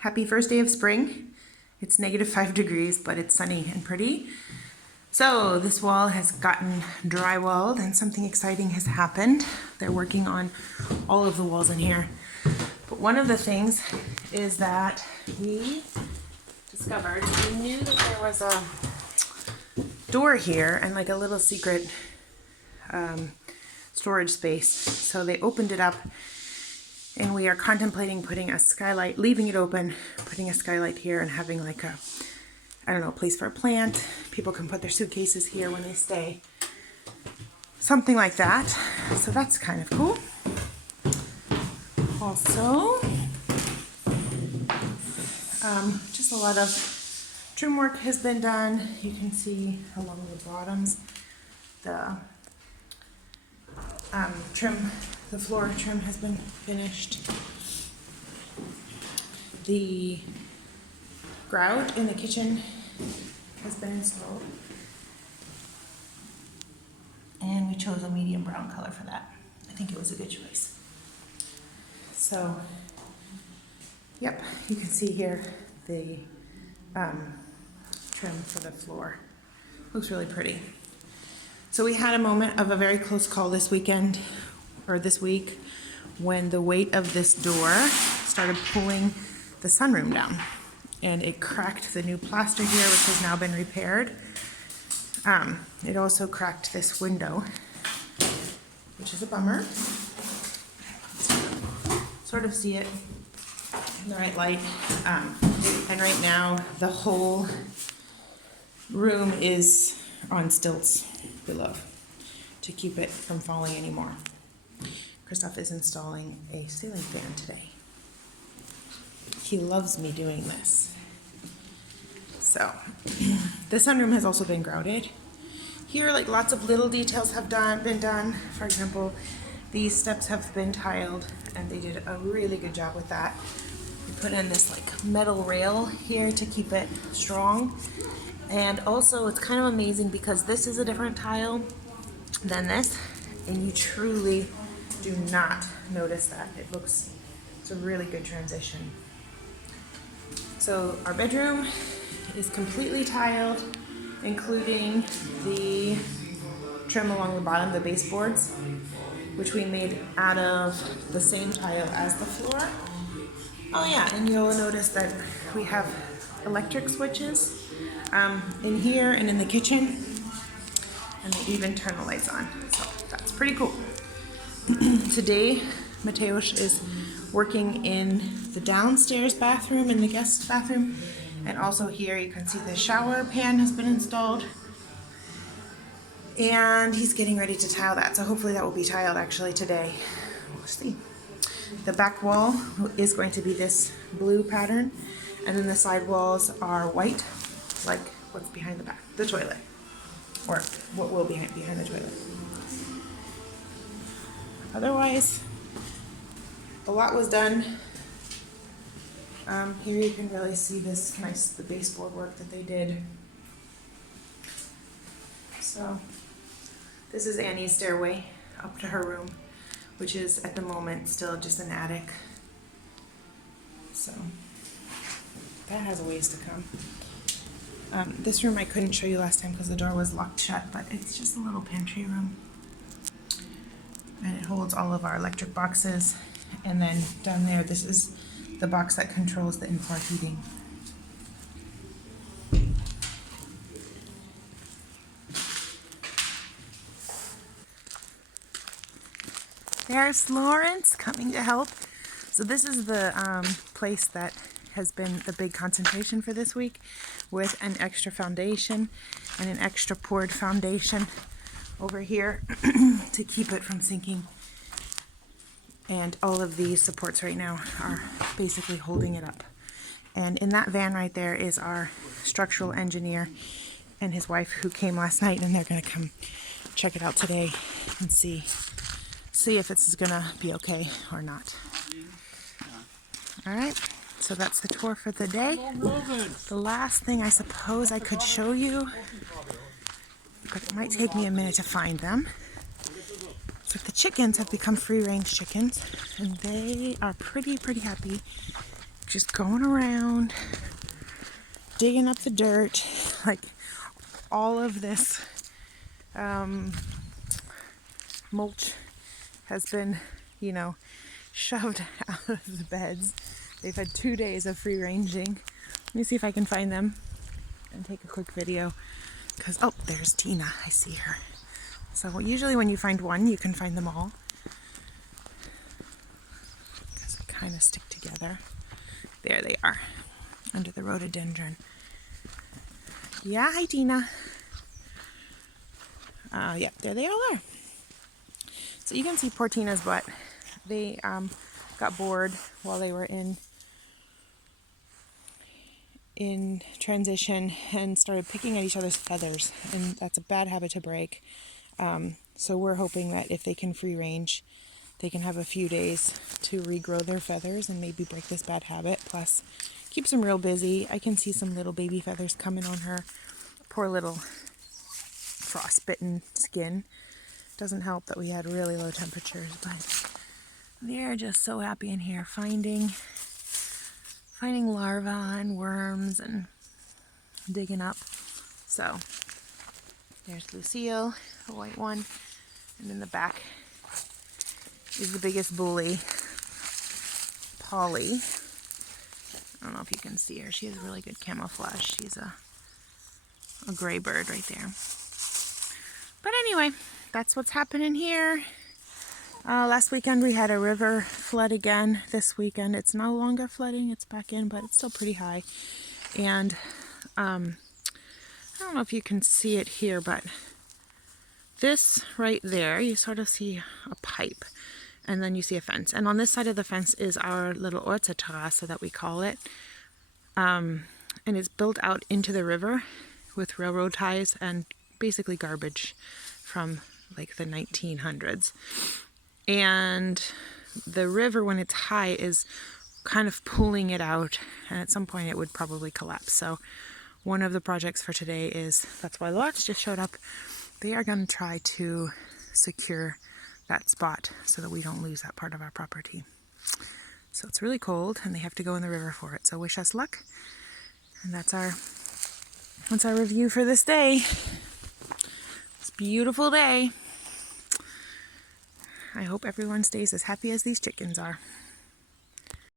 Happy first day of spring. It's -5 degrees, but it's sunny and pretty. So this wall has gotten drywalled and something exciting has happened. They're working on all of the walls in here. But one of the things is that we discovered, we knew that there was a door here and like a little secret storage space. So they opened it up. And we are contemplating putting a skylight, leaving it open, putting a skylight here and having like a, I don't know, a place for a plant. People can put their suitcases here when they stay. Something like that. So that's kind of cool. Also, just a lot of trim work has been done. You can see along the bottoms, the the floor trim has been finished. The grout in the kitchen has been installed. And we chose a medium brown color for that. I think it was a good choice. So, yep, you can see here the trim for the floor. Looks really pretty. So we had a moment of a very close call this weekend, or this week, when the weight of this door started pulling the sunroom down. And it cracked the new plaster here, which has now been repaired. It also cracked this window, which is a bummer. Sort of see it in the right light. And right now, the whole room is on stilts below to keep it from falling anymore. Christoph is installing a ceiling fan today. He loves me doing this. So, the sunroom has also been grouted. Here, like lots of little details have been done. For example, these steps have been tiled, and they did a really good job with that. We put in this like metal rail here to keep it strong. And also, it's kind of amazing because this is a different tile than this, and you truly do not notice that. It's a really good transition. So our bedroom is completely tiled, including the trim along the bottom, the baseboards, which we made out of the same tile as the floor. Oh yeah, and you'll notice that we have electric switches in here and in the kitchen, and they even turn the lights on. So that's pretty cool. Today, Mateusz is working in the downstairs bathroom, in the guest bathroom, and also here you can see the shower pan has been installed. And he's getting ready to tile that, so hopefully that will be tiled actually today. We'll see. The back wall is going to be this blue pattern, and then the side walls are white, like what's behind the toilet, or what will be behind the toilet. Otherwise, a lot was done. Here you can really see the baseboard work that they did. So, this is Annie's stairway up to her room, which is at the moment still just an attic. So, that has a ways to come. This room I couldn't show you last time because the door was locked shut, but it's just a little pantry room. And it holds all of our electric boxes. And then down there, this is the box that controls the in-floor heating. There's Lawrence coming to help. So this is the place that has been the big concentration for this week, with an extra foundation and an extra poured foundation over here to keep it from sinking. And all of these supports right now are basically holding it up. And in that van right there is our structural engineer and his wife, who came last night, and they're going to come check it out today and see if it's gonna be okay or not. All right, so that's the tour for the day. The last thing I suppose I could show you, but it might take me a minute to find them. So the chickens have become free-range chickens, and they are pretty happy. just going around, digging up the dirt. Like all of this mulch has been, shoved out of the beds. They've had 2 days of free ranging. Let me see if I can find them and take a quick video. Because, oh, there's Tina. I see her. So usually when you find one, you can find them all. Because they kind of stick together. There they are, under the rhododendron. Yeah, hi Tina. Yeah, there they all are. So you can see poor Tina's butt. They got bored while they were in transition and started picking at each other's feathers, and that's a bad habit to break. So we're hoping that if they can free range, they can have a few days to regrow their feathers and maybe break this bad habit. Plus, keeps them real busy. I can see some little baby feathers coming on her. Poor little frostbitten skin. Doesn't help that we had really low temperatures, but they're just so happy in here finding larvae and worms and digging up. So there's Lucille, the white one, and in the back is the biggest bully, Polly. I don't know if you can see her. She has really good camouflage. She's a gray bird right there. But anyway, that's what's happening here. Last weekend we had a river flood again. This weekend it's no longer flooding, it's back in, but it's still pretty high. And I don't know if you can see it here, but this right there, you sort of see a pipe, and then you see a fence. And on this side of the fence is our little Ortsterrasse that we call it. And it's built out into the river with railroad ties and basically garbage from like the 1900s. And the river, when it's high, is kind of pulling it out, and at some point it would probably collapse. So one of the projects for today is, that's why Lots just showed up, they are going to try to secure that spot so that we don't lose that part of our property. So it's really cold and they have to go in the river for it. So wish us luck. And that's our review for this day. It's a beautiful day. I hope everyone stays as happy as these chickens are.